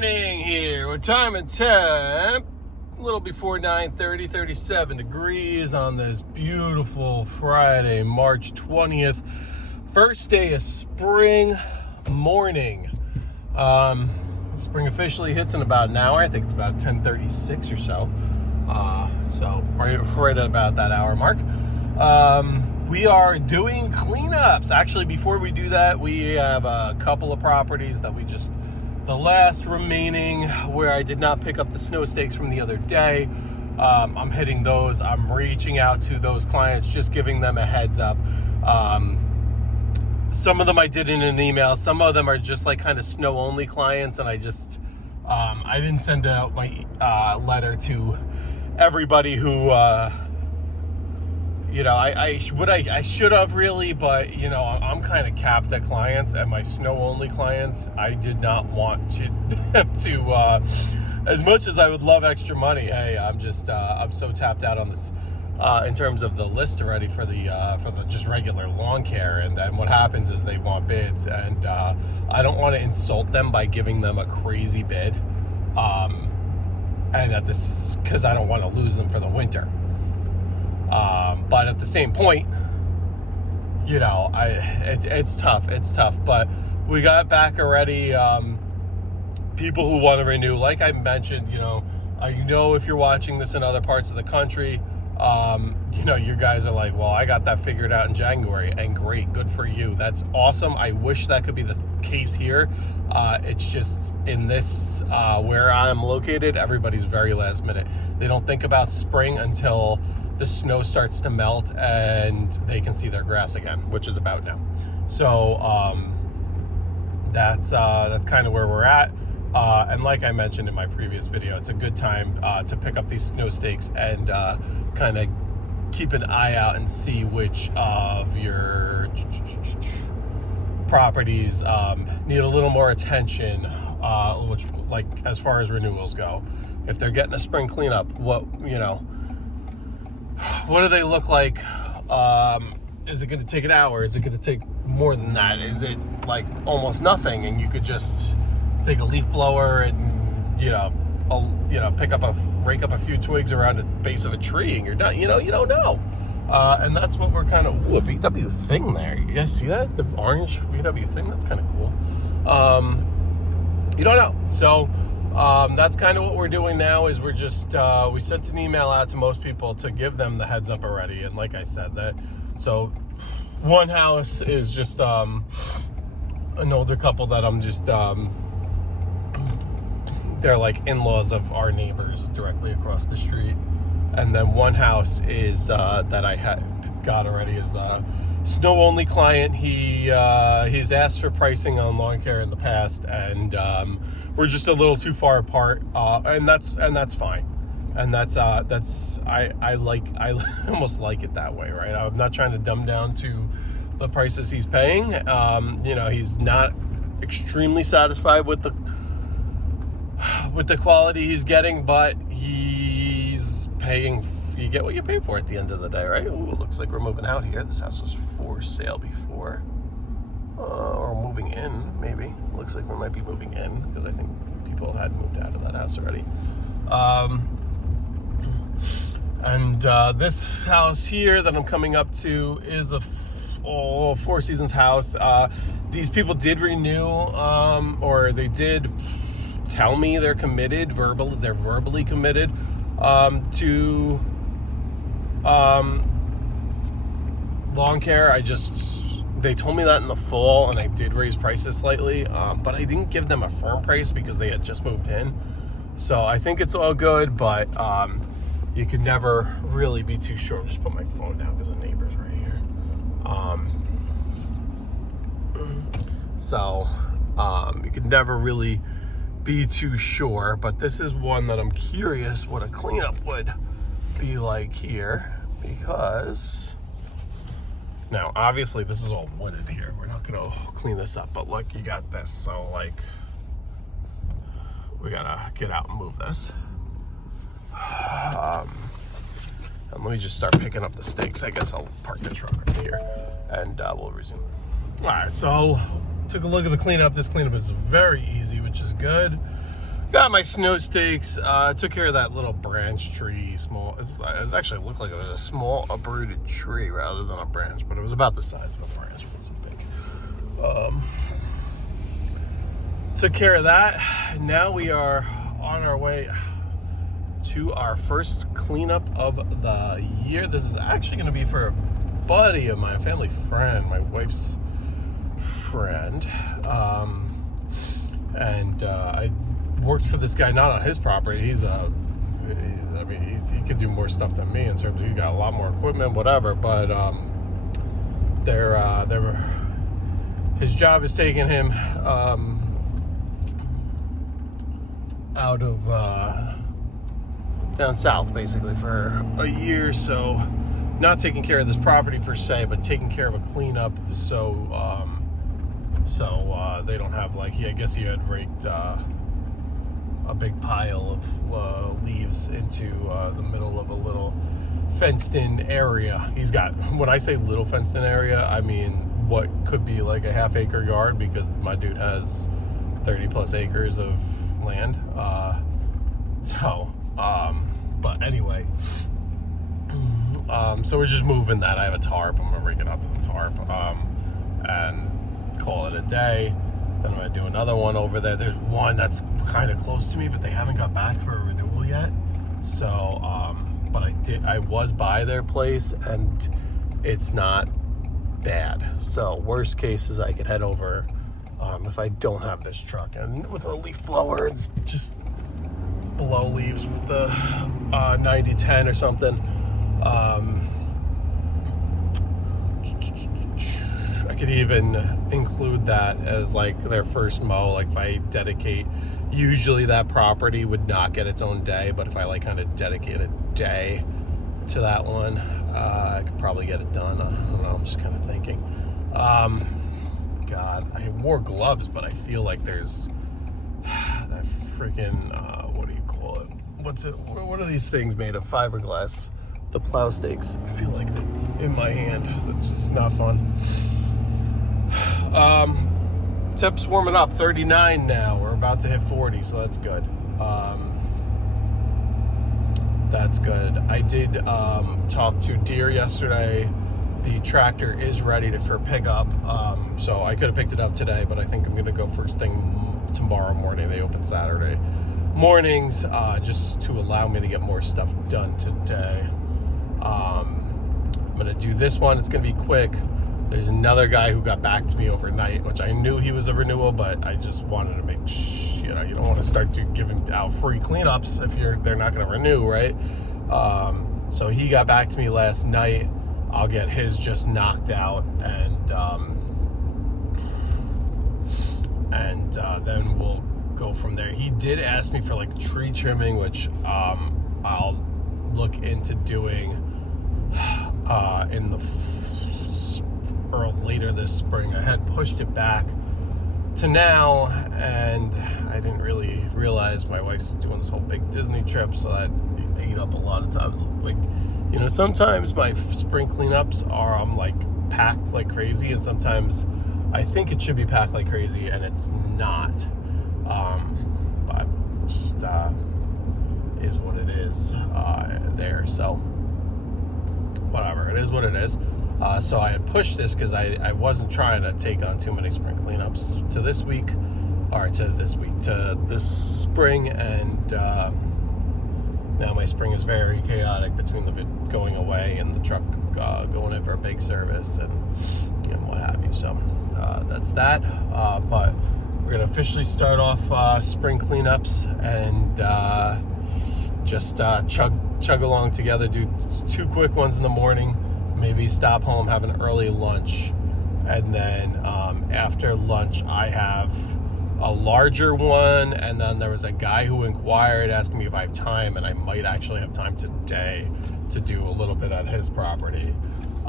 morning here with time and temp. A little before 9:30, 37 degrees on this beautiful Friday, March 20th. First day of spring morning. Spring officially hits in about an hour. I think it's about 10:36 or so. So right at about that hour mark. We are doing cleanups. Actually, before we do that, we have a couple of properties that the last remaining where I did not pick up the snow stakes from the other day. I'm hitting those. I'm reaching out to those clients, just giving them a heads up. Some of them I did in an email. Some of them are just like kind of snow only clients, and I didn't send out my letter to everybody who I should have really, but I'm kind of capped at clients, and my snow only clients, I did not want them to as much as I would love extra money. Hey, I'm so tapped out on this in terms of the list already for the just regular lawn care, and then what happens is they want bids, and I don't want to insult them by giving them a crazy bid, and at this because I don't want to lose them for the winter. But at the same point, it's tough, but we got back already. People who want to renew, like I mentioned, if you're watching this in other parts of the country, you guys are like, well, I got that figured out in January, and great, good for you. That's awesome. I wish that could be the case here. It's just in this, where I'm located, everybody's very last minute. They don't think about spring until the snow starts to melt and they can see their grass again, which is about now. So that's kind of where we're at. And like I mentioned in my previous video, it's a good time to pick up these snow stakes and kind of keep an eye out and see which of your properties need a little more attention, which, like, as far as renewals go. If they're getting a spring cleanup, what do they look like? Is it going to take an hour? Is it going to take more than that? Is it like almost nothing, and you could just take a leaf blower and rake up a few twigs around the base of a tree and you're done? You don't know. And that's what we're kind of... Ooh, a VW thing there. You guys see that? The orange VW thing? That's kind of cool. You don't know. So that's kind of what we're doing now, is we're just... we sent an email out to most people to give them the heads up already. And like I said, so one house is just an older couple that I'm just... they're like in-laws of our neighbors directly across the street. And then one house is that I got already is a snow-only client. He's asked for pricing on lawn care in the past, and we're just a little too far apart, and that's fine. And I almost like it that way, right? I'm not trying to dumb down to the prices he's paying. He's not extremely satisfied with the quality he's getting, but he's paying. You get what you pay for at the end of the day, right? Ooh, it looks like we're moving out here. This house was for sale before, or moving in, maybe. Looks like we might be moving in, because I think people had moved out of that house already. And this house here that I'm coming up to is a Four Seasons house. These people did renew, or they did tell me they're committed verbally. They're verbally committed to lawn care. They told me that in the fall, and I did raise prices slightly, but I didn't give them a firm price because they had just moved in. So I think it's all good, but you can never really be too sure. I'll just put my phone down because the neighbor's right here. You could never really be too sure, but this is one that I'm curious what a cleanup would be like here, because now obviously this is all wooded here. We're not gonna clean this up, but look, you got this, so like we gotta get out and move this. And let me just start picking up the stakes. I guess I'll park the truck right here and we'll resume. All right, so took a look at the cleanup. This cleanup is very easy, which is good. Got my snow stakes. Took care of that little branch tree. Small. It actually looked like it was a small uprooted tree rather than a branch, but it was about the size of a branch. It wasn't big. Took care of that. Now we are on our way to our first cleanup of the year. This is actually going to be for a buddy of mine, a family friend, my wife's friend. I worked for this guy, not on his property. He could do more stuff than me in terms of he got a lot more equipment, whatever. But his job is taking him out of down south basically for a year. So not taking care of this property per se, but taking care of a cleanup. So they don't have I guess he had raked a big pile of leaves into the middle of a little fenced-in area. He's got, when I say little fenced-in area, I mean what could be like a half-acre yard, because my dude has 30-plus acres of land. But anyway, so we're just moving that. I have a tarp. I'm gonna bring it out to the tarp and call it a day. Then I'm gonna do another one over there. There's one that's kind of close to me, but they haven't got back for a renewal yet. So, but I was by their place, and it's not bad. So worst case is I could head over if I don't have this truck, and with a leaf blower, it's just blow leaves with the 90-10 or something. I could even include that as their first mow. If I dedicate, usually that property would not get its own day, but if I kind of dedicate a day to that one, I could probably get it done. I don't know, I'm just kind of thinking. God, I wore gloves, but I feel like there's that freaking what do you call it? What are these things made of? Fiberglass. The plow stakes. I feel like it's in my hand. It's just not fun. Temp's warming up. 39 now. We're about to hit 40, so that's good. That's good. I did talk to Deere yesterday. The tractor is ready for pickup. So I could have picked it up today, but I think I'm going to go first thing tomorrow morning. They open Saturday mornings, just to allow me to get more stuff done today. I'm going to do this one. It's going to be quick. There's another guy who got back to me overnight, which I knew he was a renewal, but I just wanted to make you don't want to start giving out free cleanups if they're not going to renew, right? So he got back to me last night. I'll get his just knocked out, and then we'll go from there. He did ask me for tree trimming, which I'll look into doing in the or later this spring. I had pushed it back to now, and I didn't really realize my wife's doing this whole big Disney trip, so that ate up a lot of times. Sometimes my spring cleanups are packed like crazy, and sometimes I think it should be packed like crazy and it's not. But just is what it is there. So whatever, it is what it is. So I had pushed this because I wasn't trying to take on too many spring cleanups to this spring, and now my spring is very chaotic between the going away and the truck going in for a big service and what have you. So that's that. But we're gonna officially start off spring cleanups and just chug along together. Do 2 quick ones in the morning. Maybe stop home, have an early lunch, and then after lunch I have a larger one. And then there was a guy who inquired asking me if I have time, and I might actually have time today to do a little bit at his property,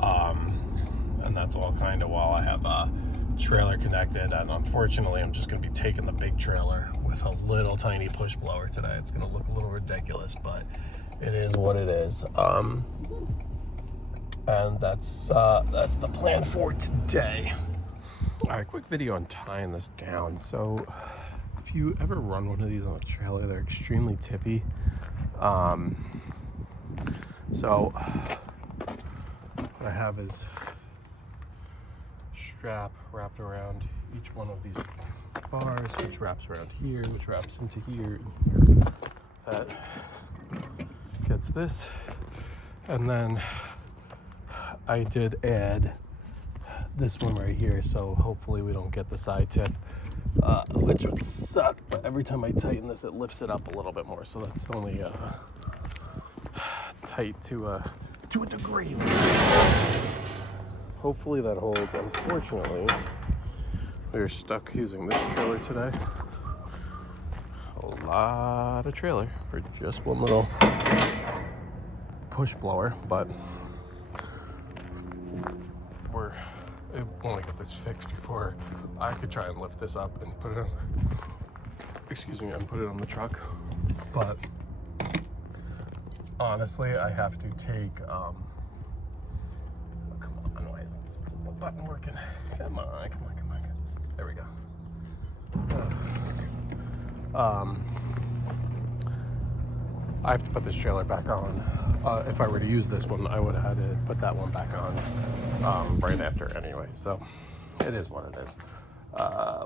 and that's all kind of while I have a trailer connected. And unfortunately I'm just going to be taking the big trailer with a little tiny push blower today. It's going to look a little ridiculous, but it is what it is. And that's the plan for today. All right, quick video on tying this down. So if you ever run one of these on a trailer, they're extremely tippy. So what I have is strap wrapped around each one of these bars, which wraps around here, which wraps into here, and here. That gets this. And then I did add this one right here, so hopefully we don't get the side tip, which would suck, but every time I tighten this, it lifts it up a little bit more, so that's only tight to a degree. Hopefully that holds. Unfortunately, we're stuck using this trailer today. A lot of trailer for just one little push blower, but I want to get this fixed before I could try and lift this up and put it on, and put it on the truck. But honestly, I have to take, come on, why isn't the button working? Come on. There we go. I have to put this trailer back on. If I were to use this one, I would have had to put that one back on right after anyway. So it is what it is.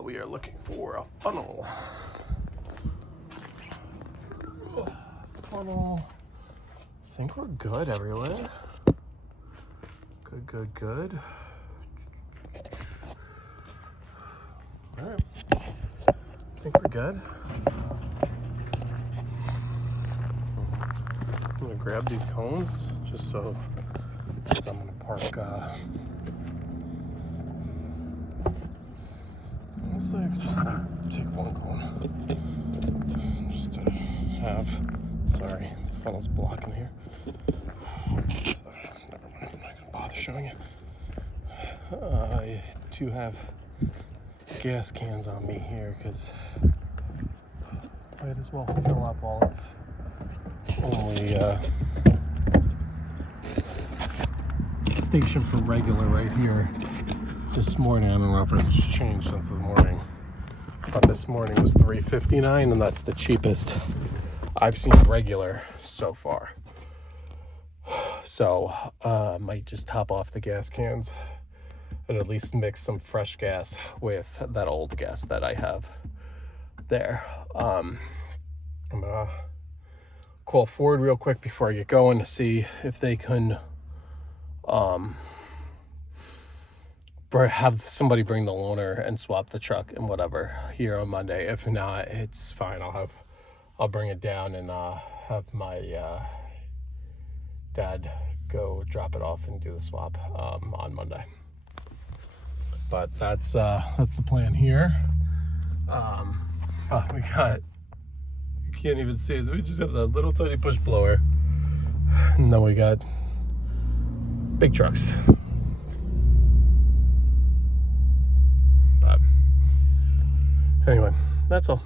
We are looking for a funnel. I think we're good everywhere. Good. All right. I think we're good. I'm gonna grab these cones just so, because I'm gonna park. Just take one cone, just to have. Sorry, the funnel's blocking here. So, never mind. I'm not gonna bother showing you. I do have gas cans on me here because might as well fill up while it's only station for regular right here. This morning, I don't know if it's changed since the morning, but this morning was $3.59, and that's the cheapest I've seen regular so far. So might just top off the gas cans and at least mix some fresh gas with that old gas that I have there. I'm gonna call Ford real quick before I get going to see if they can have somebody bring the loaner and swap the truck and whatever here on Monday. If not, it's fine. I'll bring it down and have my dad go drop it off and do the swap on Monday. But that's the plan here. We got, you can't even see it. We just have that little tiny push blower, and then we got big trucks. But anyway, that's all.